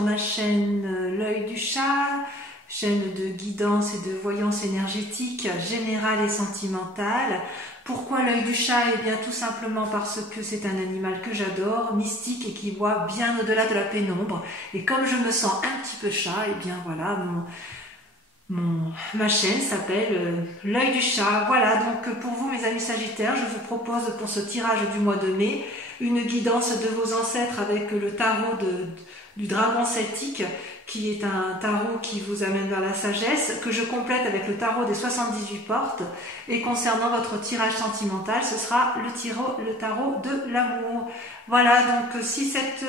sur ma chaîne L'œil du chat, chaîne de guidance et de voyance énergétique générale et sentimentale. Pourquoi l'œil du chat? Eh bien tout simplement parce que c'est un animal que j'adore, mystique et qui voit bien au-delà de la pénombre. Et comme je me sens un petit peu chat, eh bien voilà, ma chaîne s'appelle L'œil du chat. Voilà, donc pour vous mes amis Sagittaires, je vous propose pour ce tirage du mois de mai une guidance de vos ancêtres avec le tarot du dragon celtique, qui est un tarot qui vous amène vers la sagesse, que je complète avec le tarot des 78 portes. Et concernant votre tirage sentimental, ce sera le tarot de l'amour. Voilà, donc si cette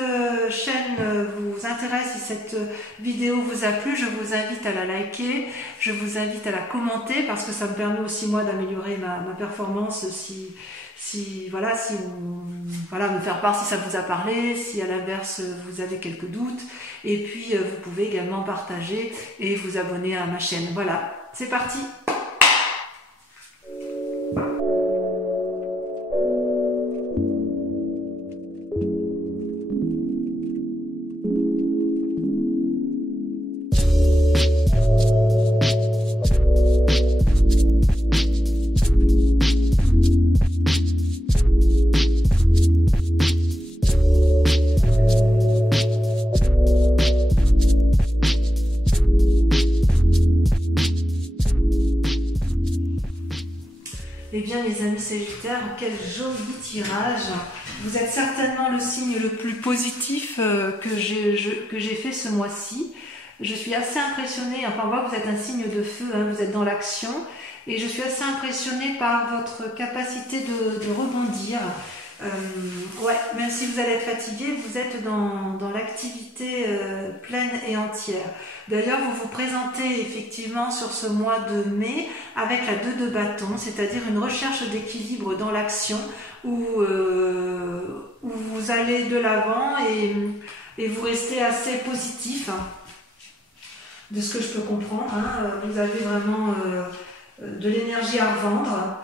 chaîne vous intéresse, si cette vidéo vous a plu, je vous invite à la liker, je vous invite à la commenter, parce que ça me permet aussi moi d'améliorer ma performance voilà, me faire part si ça vous a parlé, si à l'inverse vous avez quelques doutes. Et puis vous pouvez également partager et vous abonner à ma chaîne. Voilà, c'est parti! Eh bien les amis Sagittaires, quel joli tirage! Vous êtes certainement le signe le plus positif que j'ai fait ce mois-ci. Je suis assez impressionnée, enfin on voit que vous êtes un signe de feu, hein, vous êtes dans l'action, et je suis assez impressionnée par votre capacité de rebondir. Ouais, même si vous allez être fatigué, vous êtes dans l'activité pleine et entière. D'ailleurs, vous vous présentez effectivement sur ce mois de mai avec la 2 de bâton, c'est-à-dire une recherche d'équilibre dans l'action où vous allez de l'avant et vous restez assez positif, hein, de ce que je peux comprendre. Hein. Vous avez vraiment de l'énergie à revendre.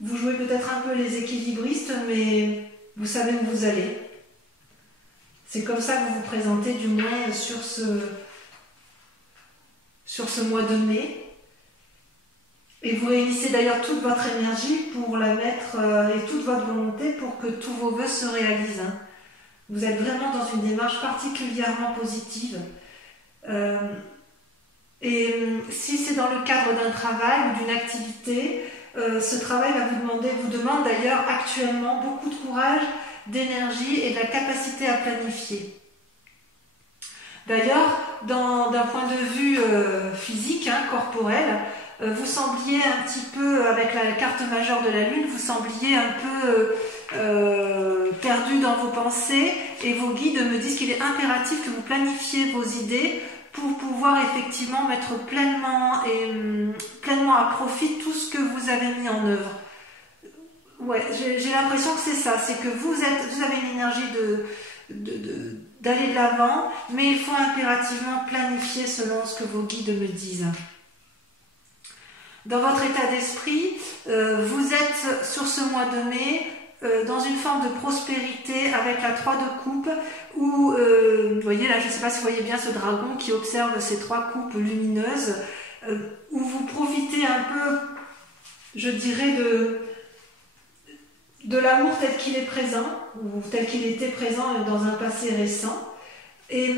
Vous jouez peut-être un peu les équilibristes, mais vous savez où vous allez. C'est comme ça que vous vous présentez, du moins sur ce mois de mai. Et vous réunissez d'ailleurs toute votre énergie pour la mettre, et toute votre volonté pour que tous vos vœux se réalisent. Hein. Vous êtes vraiment dans une démarche particulièrement positive. Et si c'est dans le cadre d'un travail ou d'une activité, ce travail vous demande d'ailleurs actuellement beaucoup de courage, d'énergie et de la capacité à planifier. D'ailleurs, d'un point de vue physique, hein, corporel, vous sembliez un petit peu, avec la carte majeure de la Lune, vous sembliez un peu perdu dans vos pensées, et vos guides me disent qu'il est impératif que vous planifiez vos idées pour pouvoir effectivement mettre pleinement à profit tout ce que vous avez mis en œuvre. Ouais, j'ai l'impression que c'est ça, c'est que vous avez une énergie d'aller de l'avant, mais il faut impérativement planifier selon ce que vos guides me disent. Dans votre état d'esprit, vous êtes sur ce mois de mai dans une forme de prospérité avec la 3 de coupe où, vous voyez là, je ne sais pas si vous voyez bien ce dragon qui observe ces 3 coupes lumineuses, où vous profitez un peu, je dirais, de l'amour tel qu'il est présent, ou tel qu'il était présent dans un passé récent. Et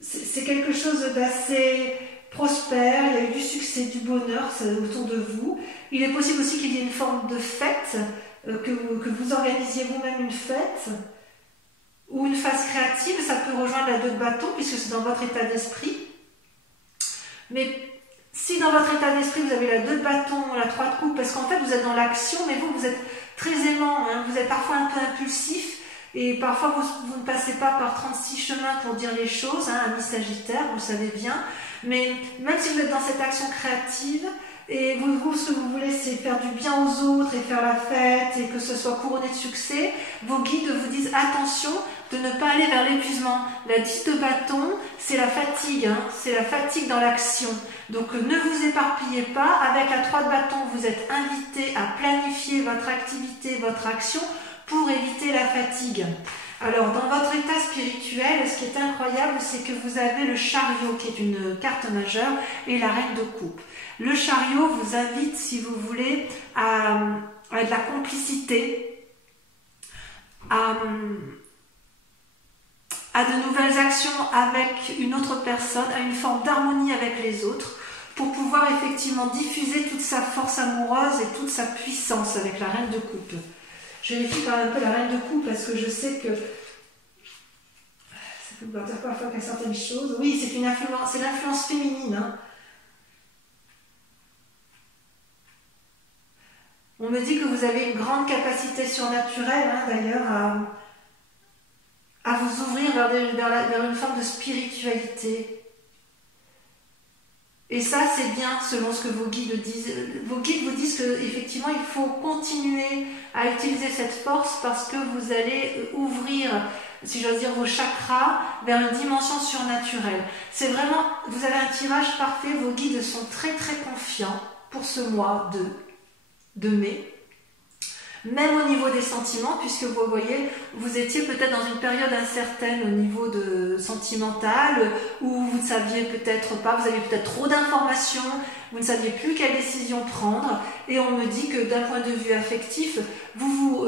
c'est quelque chose d'assez prospère, il y a eu du succès, du bonheur autour de vous. Il est possible aussi qu'il y ait une forme de fête, que vous organisiez vous-même une fête, ou une phase créative, ça peut rejoindre la 2 de bâton, puisque c'est dans votre état d'esprit. Mais si dans votre état d'esprit vous avez la 2 de bâton, la 3 de coupe, parce qu'en fait vous êtes dans l'action, mais vous êtes très aimant, hein, vous êtes parfois un peu impulsif, et parfois vous ne passez pas par 36 chemins pour dire les choses, hein, amis Sagittaire, vous le savez bien, mais même si vous êtes dans cette action créative, et ce que vous voulez c'est faire du bien aux autres et faire la fête et que ce soit couronné de succès, vos guides vous disent attention de ne pas aller vers l'épuisement. La 10 de bâton, c'est la fatigue, hein, c'est la fatigue dans l'action. Donc ne vous éparpillez pas, avec la 3 de bâton vous êtes invité à planifier votre activité, votre action pour éviter la fatigue. Alors, dans votre état spirituel, ce qui est incroyable, c'est que vous avez le chariot, qui est une carte majeure, et la reine de coupe. Le chariot vous invite, si vous voulez, à de la complicité, à de nouvelles actions avec une autre personne, à une forme d'harmonie avec les autres, pour pouvoir effectivement diffuser toute sa force amoureuse et toute sa puissance avec la reine de coupe. Je vérifie quand même un peu la reine de coupe parce que je sais que ça peut vouloir dire parfois qu'il y a certaines choses. Oui, c'est l'influence féminine. Hein. On me dit que vous avez une grande capacité surnaturelle, hein, d'ailleurs, à vous ouvrir vers une forme de spiritualité. Et ça, c'est bien selon ce que vos guides disent. Vos guides vous disent qu'effectivement, il faut continuer à utiliser cette force parce que vous allez ouvrir, si j'ose dire, vos chakras vers une dimension surnaturelle. C'est vraiment, vous avez un tirage parfait, vos guides sont très très confiants pour ce mois de mai. Même au niveau des sentiments, puisque vous voyez, vous étiez peut-être dans une période incertaine au niveau sentimental, où vous ne saviez peut-être pas, vous aviez peut-être trop d'informations, vous ne saviez plus quelle décision prendre, et on me dit que d'un point de vue affectif, vous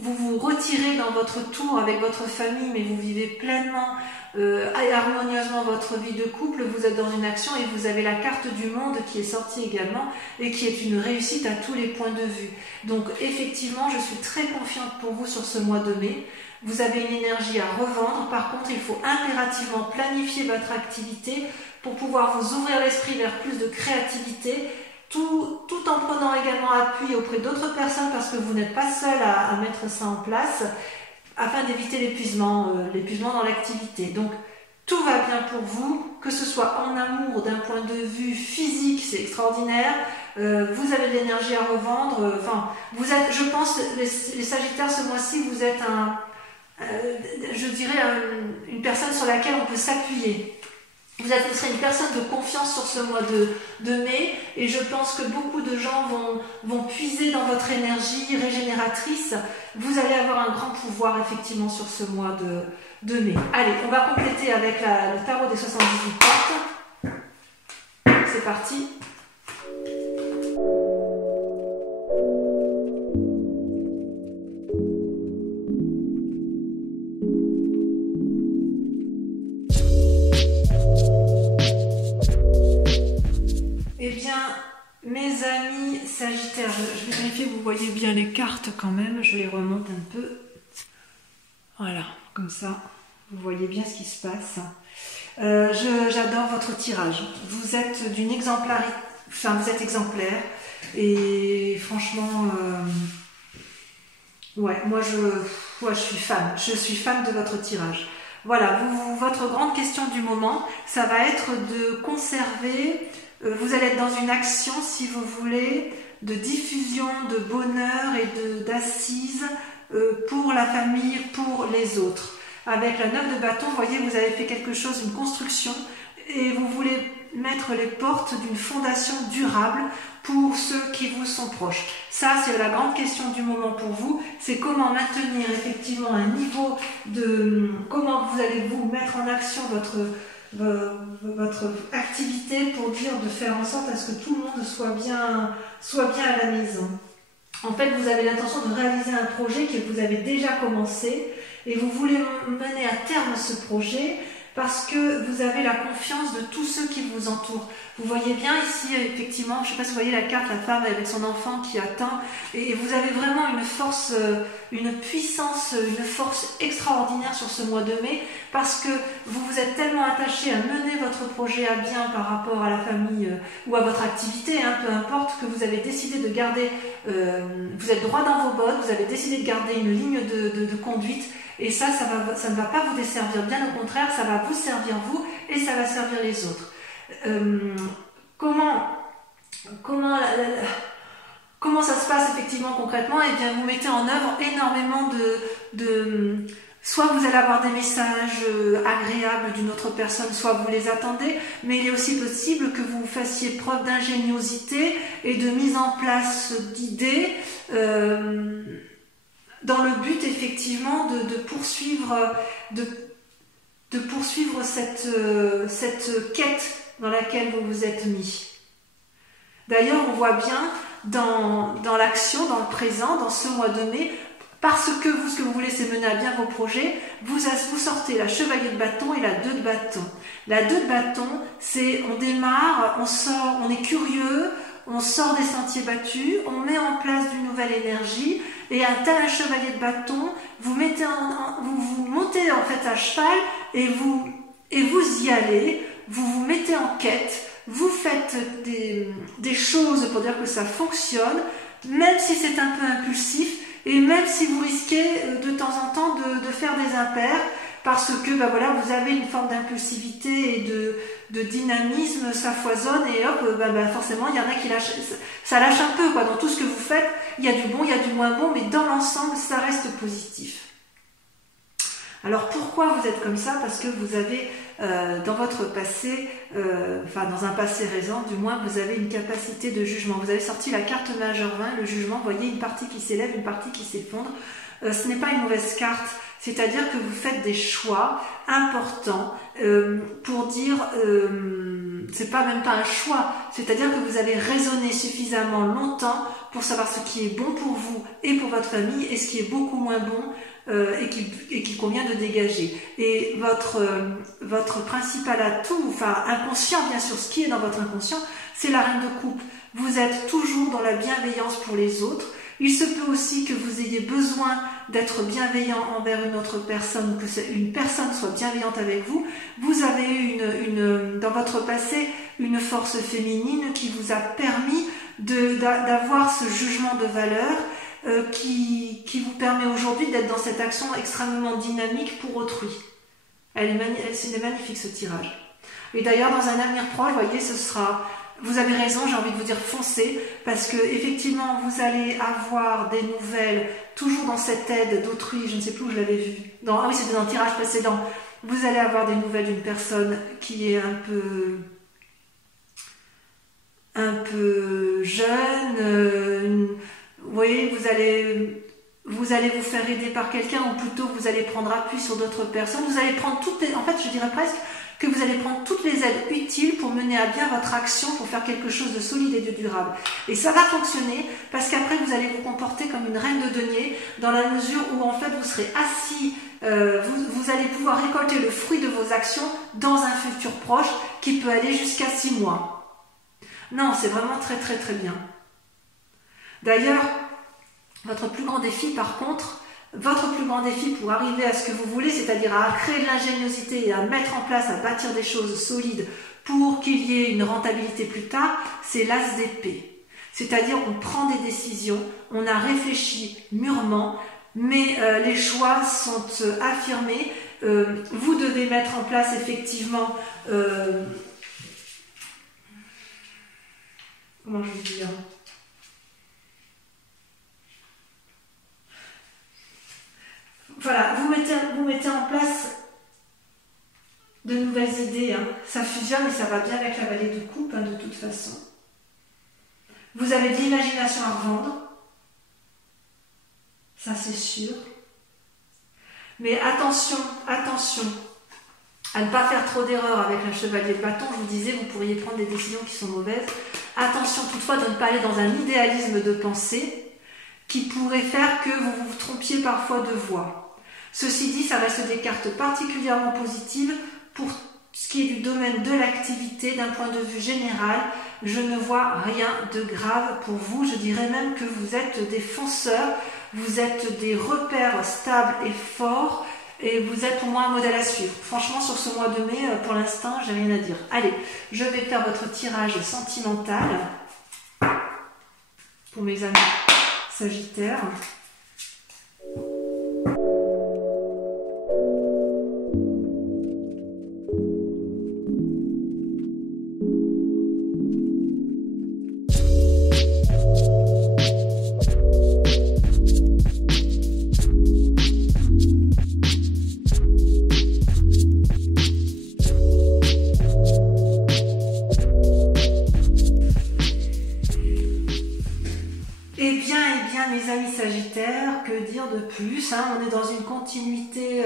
vous retirez dans votre tour avec votre famille, mais vous vivez pleinement et harmonieusement votre vie de couple, vous êtes dans une action et vous avez la carte du monde qui est sortie également et qui est une réussite à tous les points de vue. Donc effectivement, je suis très confiante pour vous sur ce mois de mai. Vous avez une énergie à revendre, par contre il faut impérativement planifier votre activité pour pouvoir vous ouvrir l'esprit vers plus de créativité, tout en prenant également appui auprès d'autres personnes parce que vous n'êtes pas seul à mettre ça en place, afin d'éviter l'épuisement dans l'activité. Donc, tout va bien pour vous, que ce soit en amour, d'un point de vue physique, c'est extraordinaire, vous avez de l'énergie à revendre, vous êtes, je pense, les Sagittaires, ce mois-ci, vous êtes je dirais, une personne sur laquelle on peut s'appuyer. Vous serez une personne de confiance sur ce mois de mai et je pense que beaucoup de gens vont puiser dans votre énergie régénératrice. Vous allez avoir un grand pouvoir effectivement sur ce mois de mai. Allez, on va compléter avec le tarot des 78 cartes. C'est parti. Mes amis Sagittaires, je vais vérifier, vous voyez bien les cartes quand même, je les remonte un peu. Voilà, comme ça, vous voyez bien ce qui se passe. J'adore votre tirage. Vous êtes d'une exemplarité, vous êtes exemplaire. Et franchement, ouais, moi je suis fan. Je suis fan de votre tirage. Voilà, votre grande question du moment, ça va être de conserver. Vous allez être dans une action, si vous voulez, de diffusion, de bonheur et d'assises pour la famille, pour les autres. Avec la 9 de bâton, vous voyez, vous avez fait quelque chose, une construction, et vous voulez mettre les portes d'une fondation durable pour ceux qui vous sont proches. Ça, c'est la grande question du moment pour vous, c'est comment maintenir effectivement un niveau comment vous allez vous mettre en action votre activité pour de faire en sorte à ce que tout le monde soit bien à la maison. En fait, vous avez l'intention de réaliser un projet que vous avez déjà commencé et vous voulez mener à terme ce projet parce que vous avez la confiance de tous ceux qui vous entourent. Vous voyez bien ici, effectivement, je ne sais pas si vous voyez la carte, la femme avec son enfant qui attend, et vous avez vraiment une force, une puissance, une force extraordinaire sur ce mois de mai, parce que vous vous êtes tellement attaché à mener votre projet à bien par rapport à la famille ou à votre activité, hein, peu importe, que vous avez décidé de garder, vous êtes droit dans vos bottes, vous avez décidé de garder une ligne de conduite. Et ça ne va pas vous desservir, bien au contraire, ça va vous servir vous et ça va servir les autres. Comment ça se passe effectivement concrètement? Eh bien, vous mettez en œuvre énormément soit vous allez avoir des messages agréables d'une autre personne, soit vous les attendez, mais il est aussi possible que vous fassiez preuve d'ingéniosité et de mise en place d'idées dans le but effectivement de poursuivre cette quête dans laquelle vous vous êtes mis. D'ailleurs, on voit bien dans l'action, dans le présent, dans ce mois de mai, parce que vous, ce que vous voulez, c'est mener à bien vos projets, vous sortez la chevalier de bâton et la 2 de bâton. La 2 de bâton, c'est on démarre, on sort, on est curieux, on sort des sentiers battus, on met en place d'une nouvelle énergie, et un tel chevalier de bâton, vous montez en fait à cheval et vous y allez, vous vous mettez en quête, vous faites des choses pour dire que ça fonctionne, même si c'est un peu impulsif, et même si vous risquez de temps en temps de faire des impairs, parce que voilà, vous avez une forme d'impulsivité et de dynamisme, ça foisonne, et hop, forcément, il y en a qui lâchent, ça lâche un peu, quoi. Dans tout ce que vous faites, il y a du bon, il y a du moins bon, mais dans l'ensemble, ça reste positif. Alors pourquoi vous êtes comme ça? Parce que vous avez dans votre passé, dans un passé récent du moins, vous avez une capacité de jugement. Vous avez sorti la carte majeure 20, le jugement, vous voyez une partie qui s'élève, une partie qui s'effondre. Ce n'est pas une mauvaise carte, c'est-à-dire que vous faites des choix importants pour dire, c'est pas même pas un choix, c'est-à-dire que vous avez raisonné suffisamment longtemps pour savoir ce qui est bon pour vous et pour votre famille et ce qui est beaucoup moins bon et qu'il convient de dégager. Et votre principal atout, inconscient bien sûr, ce qui est dans votre inconscient, c'est la reine de coupe. Vous êtes toujours dans la bienveillance pour les autres. Il se peut aussi que vous ayez besoin d'être bienveillant envers une autre personne, que une personne soit bienveillante avec vous. Vous avez eu dans votre passé une force féminine qui vous a permis d'avoir ce jugement de valeur qui vous permet aujourd'hui d'être dans cette action extrêmement dynamique pour autrui. C'est magnifique ce tirage. Et d'ailleurs, dans un avenir proche, vous voyez, vous avez raison, j'ai envie de vous dire foncez, parce que effectivement, vous allez avoir des nouvelles, toujours dans cette aide d'autrui, je ne sais plus où je l'avais vu. Oui, c'était dans le tirage précédent. Vous allez avoir des nouvelles d'une personne qui est un peu jeune, vous voyez, vous allez vous faire aider par quelqu'un, ou plutôt vous allez prendre appui sur d'autres personnes. Vous allez prendre en fait, je dirais presque que vous allez prendre toutes les aides utiles pour mener à bien votre action, pour faire quelque chose de solide et de durable. Et ça va fonctionner parce qu'après vous allez vous comporter comme une reine de denier, dans la mesure où en fait vous serez assis, vous allez pouvoir récolter le fruit de vos actions dans un futur proche qui peut aller jusqu'à 6 mois. Non, c'est vraiment très très très bien. D'ailleurs, votre plus grand défi par contre, pour arriver à ce que vous voulez, c'est-à-dire à créer de l'ingéniosité et à mettre en place, à bâtir des choses solides pour qu'il y ait une rentabilité plus tard, c'est l'as d'épée. C'est-à-dire on prend des décisions, on a réfléchi mûrement, mais les choix sont affirmés. Vous devez mettre en place effectivement... comment je vais dire ? Voilà, vous mettez en place de nouvelles idées, hein. Ça fusionne et ça va bien avec la vallée de coupe, hein, de toute façon. Vous avez de l'imagination à revendre, ça c'est sûr. Mais attention à ne pas faire trop d'erreurs avec un chevalier de bâton. Je vous disais, vous pourriez prendre des décisions qui sont mauvaises. Attention toutefois de ne pas aller dans un idéalisme de pensée qui pourrait faire que vous vous trompiez parfois de voie. Ceci dit, ça reste des cartes particulièrement positives pour ce qui est du domaine de l'activité. D'un point de vue général, je ne vois rien de grave pour vous. Je dirais même que vous êtes des fonceurs, vous êtes des repères stables et forts, et vous êtes pour moi un modèle à suivre. Franchement, sur ce mois de mai, pour l'instant, j'ai rien à dire. Allez, je vais faire votre tirage sentimental pour mes amis Sagittaires. Mes amis Sagittaires, de plus, hein. On est dans une continuité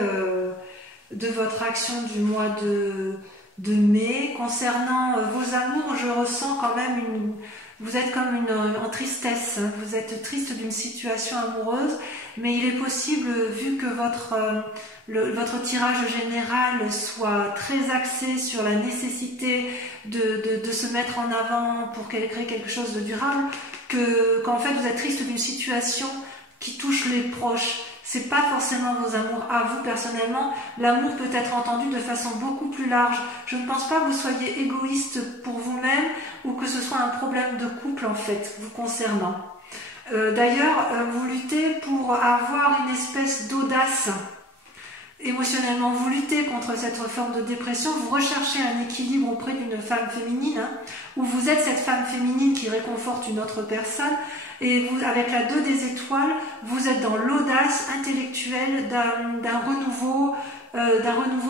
de votre action du mois de mai. Concernant vos amours, je ressens quand même vous êtes comme en tristesse, vous êtes triste d'une situation amoureuse, mais il est possible, vu que votre tirage général soit très axé sur la nécessité de se mettre en avant pour créer quelque chose de durable, qu'en fait vous êtes triste d'une situation qui touche les proches. C'est pas forcément vos amours à vous personnellement. L'amour peut être entendu de façon beaucoup plus large. Je ne pense pas que vous soyez égoïste pour vous-même ou que ce soit un problème de couple en fait, vous concernant. D'ailleurs, vous luttez pour avoir une espèce d'audace émotionnellement. Vous luttez contre cette forme de dépression. Vous recherchez un équilibre auprès d'une femme féminine, hein, où vous êtes cette femme féminine qui réconforte une autre personne. Et vous, avec la 2 des étoiles, vous êtes dans l'audace intellectuelle d'un renouveau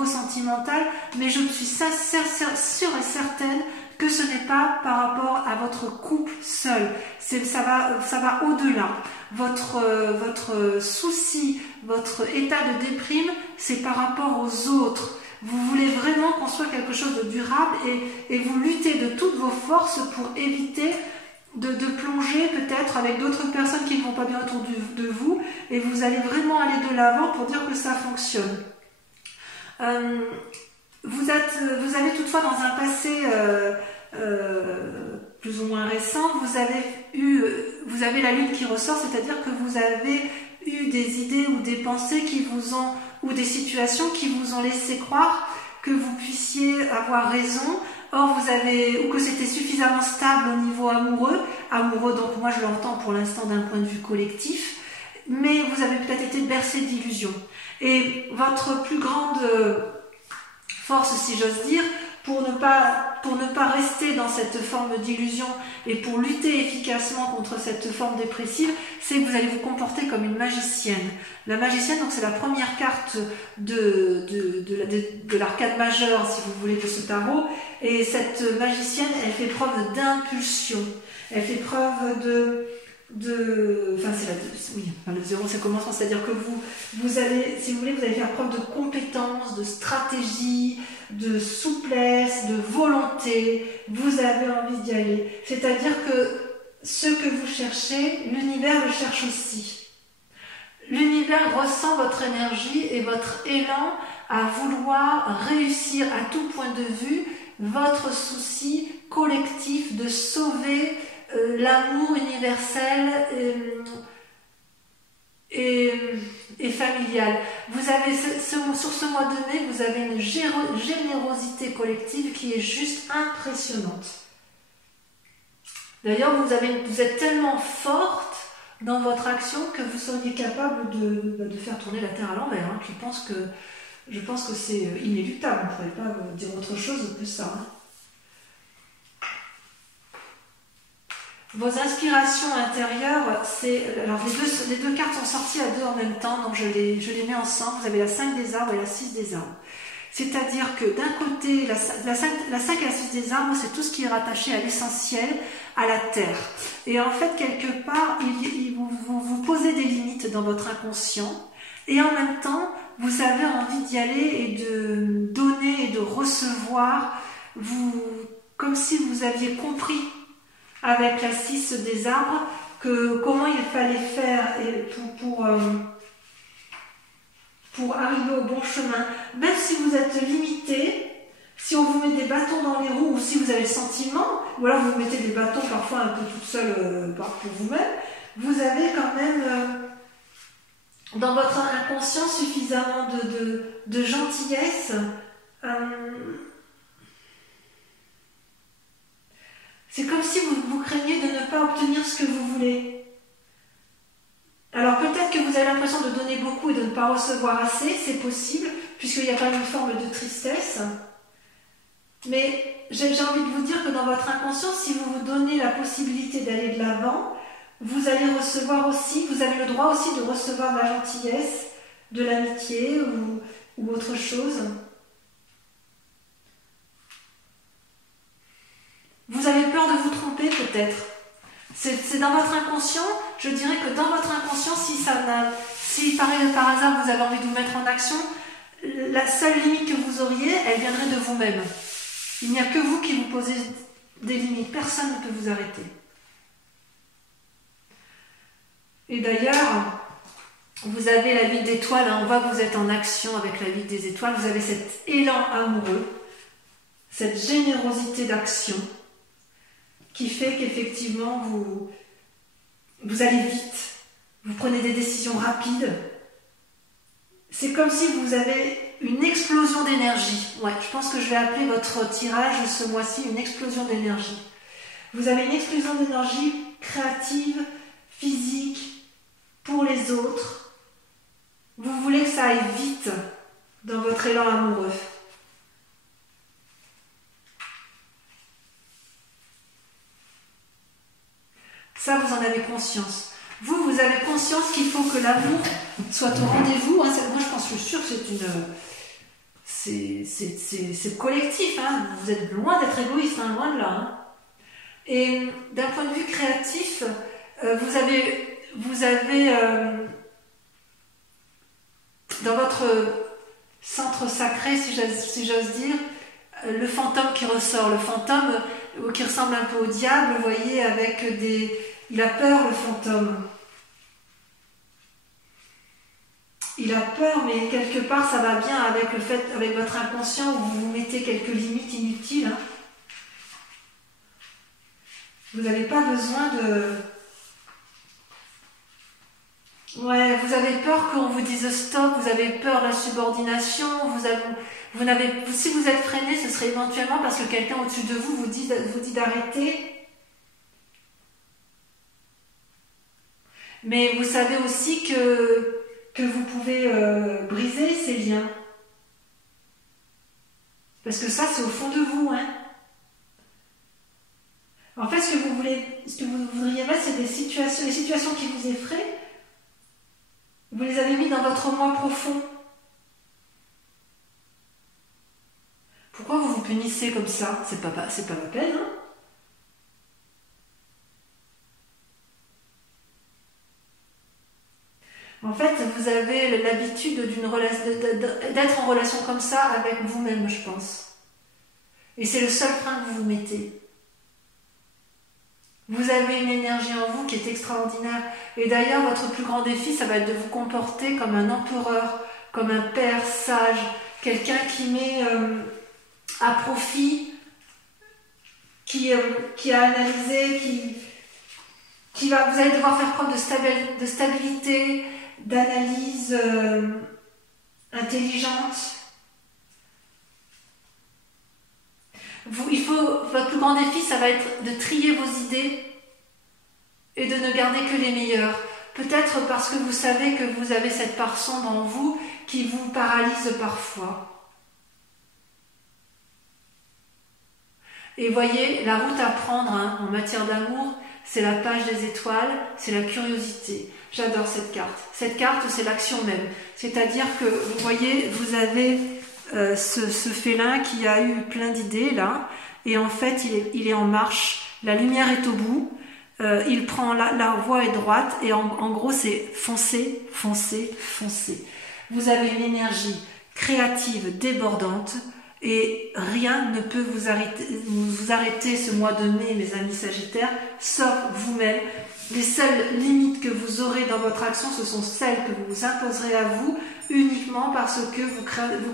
sentimental. Mais je suis sûre et certaine que ce n'est pas par rapport à votre couple seul. Ça va au-delà. Votre souci, votre état de déprime, c'est par rapport aux autres. Vous voulez vraiment construire quelque chose de durable et vous luttez de toutes vos forces pour éviter de plonger peut-être avec d'autres personnes qui ne vont pas bien autour de vous, et vous allez vraiment aller de l'avant pour dire que ça fonctionne. Vous avez toutefois dans un passé plus ou moins récent, vous avez la lune qui ressort, c'est-à-dire que vous avez eu des idées ou des pensées ou des situations qui vous ont laissé croire que vous puissiez avoir raison. Or, ou que c'était suffisamment stable au niveau amoureux, donc moi je l'entends pour l'instant d'un point de vue collectif, mais vous avez peut-être été bercé d'illusions. Et votre plus grande force, si j'ose dire, pour ne pas rester dans cette forme d'illusion et pour lutter efficacement contre cette forme dépressive, c'est que vous allez vous comporter comme une magicienne. La magicienne, donc c'est la première carte de l'arcade majeure, si vous voulez, de ce tarot. Et cette magicienne, elle fait preuve d'impulsion. Elle fait preuve le 0 ça commence, c'est-à-dire que vous allez, si vous voulez, vous allez faire preuve de compétence, de stratégie, de souplesse, de volonté. Vous avez envie d'y aller. C'est-à-dire que ce que vous cherchez, l'univers le cherche aussi. L'univers ressent votre énergie et votre élan à vouloir réussir à tout point de vue votre souci collectif de sauver l'amour universel et familial. Vous avez sur ce mois de mai, vous avez une générosité collective qui est juste impressionnante. C'est-à-dire vous êtes tellement forte dans votre action que vous seriez capable de faire tourner la Terre à l'envers. Hein. Je pense que c'est inéluctable. Il ne faudrait pas dire autre chose que ça. Hein. Vos inspirations intérieures, alors les deux cartes sont sorties à deux en même temps, donc je les mets ensemble. Vous avez la 5 des arbres et la 6 des arbres. C'est-à-dire que d'un côté, la 5 et la 6 des arbres, c'est tout ce qui est rattaché à l'essentiel, à la terre. Et en fait, quelque part, vous posez des limites dans votre inconscient, et en même temps, vous avez envie d'y aller et de donner et de recevoir, comme si vous aviez compris avec la 6 des arbres comment il fallait faire pour arriver au bon chemin. Même si vous êtes limité, si on vous met des bâtons dans les roues, ou si vous avez le sentiment, ou alors vous mettez des bâtons parfois un peu toute seule pour vous-même, vous avez quand même dans votre inconscient suffisamment de gentillesse. C'est comme si vous craigniez de ne pas obtenir ce que vous voulez. Alors peut-être que vous avez l'impression de donner beaucoup et de ne pas recevoir assez, c'est possible, puisqu'il y a quand même une forme de tristesse. Mais j'ai envie de vous dire que dans votre inconscient, si vous vous donnez la possibilité d'aller de l'avant, vous allez recevoir aussi, vous avez le droit aussi de recevoir de la gentillesse, de l'amitié ou autre chose. Vous avez peur de vous tromper peut-être. C'est dans votre inconscient, je dirais que dans votre inconscient, si Si par hasard vous avez envie de vous mettre en action, la seule limite que vous auriez, elle viendrait de vous-même. Il n'y a que vous qui vous posez des limites. Personne ne peut vous arrêter. Et d'ailleurs, vous avez la vie d'étoile, hein, on voit que vous êtes en action avec la vie des étoiles, vous avez cet élan amoureux, cette générosité d'action qui fait qu'effectivement vous allez vite, vous prenez des décisions rapides. C'est comme si vous avez une explosion d'énergie. Ouais, je pense que je vais appeler votre tirage ce mois-ci une explosion d'énergie. Vous avez une explosion d'énergie créative, physique, pour les autres. Vous voulez que ça aille vite dans votre élan amoureux. Ça, vous en avez conscience. Vous avez conscience qu'il faut que l'amour soit au rendez-vous. Hein. Moi, je suis sûre que c'est collectif. Hein. Vous êtes loin d'être égoïste, hein, loin de là. Hein. Et d'un point de vue créatif, vous avez dans votre centre sacré, si j'ose dire, le fantôme qui ressort. Le fantôme qui ressemble un peu au diable, vous voyez, avec des... Il a peur, le fantôme. Il a peur, mais quelque part, ça va bien avec le fait, avec votre inconscient, où vous vous mettez quelques limites inutiles. Hein. Vous n'avez pas besoin de... Ouais, vous avez peur qu'on vous dise stop, vous avez peur de la subordination, si vous êtes freiné, ce serait éventuellement parce que quelqu'un au-dessus de vous dit d'arrêter. Mais vous savez aussi que vous pouvez briser ces liens. Parce que ça, c'est au fond de vous. Hein. En fait, ce que vous voudriez mettre, c'est les situations qui vous effraient. Vous les avez mis dans votre moi profond. Pourquoi vous vous punissez comme ça? C'est pas la peine, hein? En fait, vous avez l'habitude d'être en relation comme ça avec vous-même, je pense. Et c'est le seul frein que vous vous mettez. Vous avez une énergie en vous qui est extraordinaire. Et d'ailleurs, votre plus grand défi, ça va être de vous comporter comme un empereur, comme un père sage, quelqu'un qui met à profit, qui a analysé, vous allez devoir faire preuve de stabilité, d'analyse intelligente. Votre plus grand défi, ça va être de trier vos idées et de ne garder que les meilleures. Peut-être parce que vous savez que vous avez cette part sombre en vous qui vous paralyse parfois. Et voyez, la route à prendre en matière d'amour, c'est la page des étoiles, c'est la curiosité. J'adore cette carte. Cette carte, c'est l'action même. C'est-à-dire que, vous voyez, vous avez ce félin qui a eu plein d'idées, là, et en fait, il est en marche. La lumière est au bout. Il prend la voie est droite, et en gros, c'est foncer, foncer, foncer. Vous avez une énergie créative, débordante, et rien ne peut vous arrêter ce mois de mai, mes amis Sagittaires, sauf vous-même. Les seules limites que vous aurez dans votre action, ce sont celles que vous vous imposerez à vous, uniquement parce que vous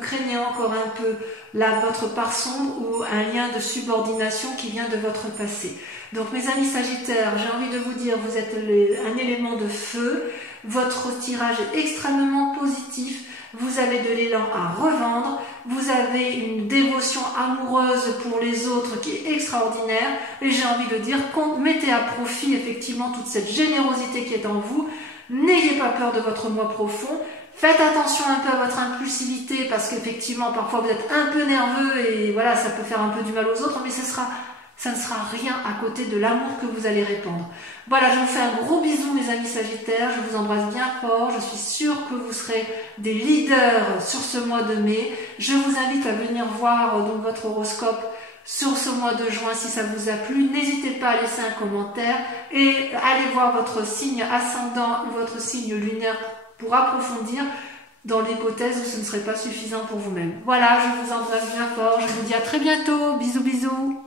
craignez encore un peu votre part sombre ou un lien de subordination qui vient de votre passé. Donc mes amis Sagittaires, j'ai envie de vous dire, vous êtes un élément de feu, votre tirage est extrêmement positif, vous avez de l'élan à revendre, vous avez une dévotion amoureuse pour les autres qui est extraordinaire, et j'ai envie de dire, mettez à profit effectivement toute cette générosité qui est en vous, n'ayez pas peur de votre moi profond, faites attention un peu à votre impulsivité, parce qu'effectivement parfois vous êtes un peu nerveux, et voilà, ça peut faire un peu du mal aux autres, mais ça ne sera rien à côté de l'amour que vous allez répandre. Voilà, je vous fais un gros bisou mes amis Sagittaires, je vous embrasse bien fort, je suis sûre que vous serez des leaders sur ce mois de mai. Je vous invite à venir voir donc votre horoscope sur ce mois de juin si ça vous a plu. N'hésitez pas à laisser un commentaire et allez voir votre signe ascendant ou votre signe lunaire pour approfondir dans l'hypothèse où ce ne serait pas suffisant pour vous-même. Voilà, je vous embrasse bien fort, je vous dis à très bientôt, bisous bisous.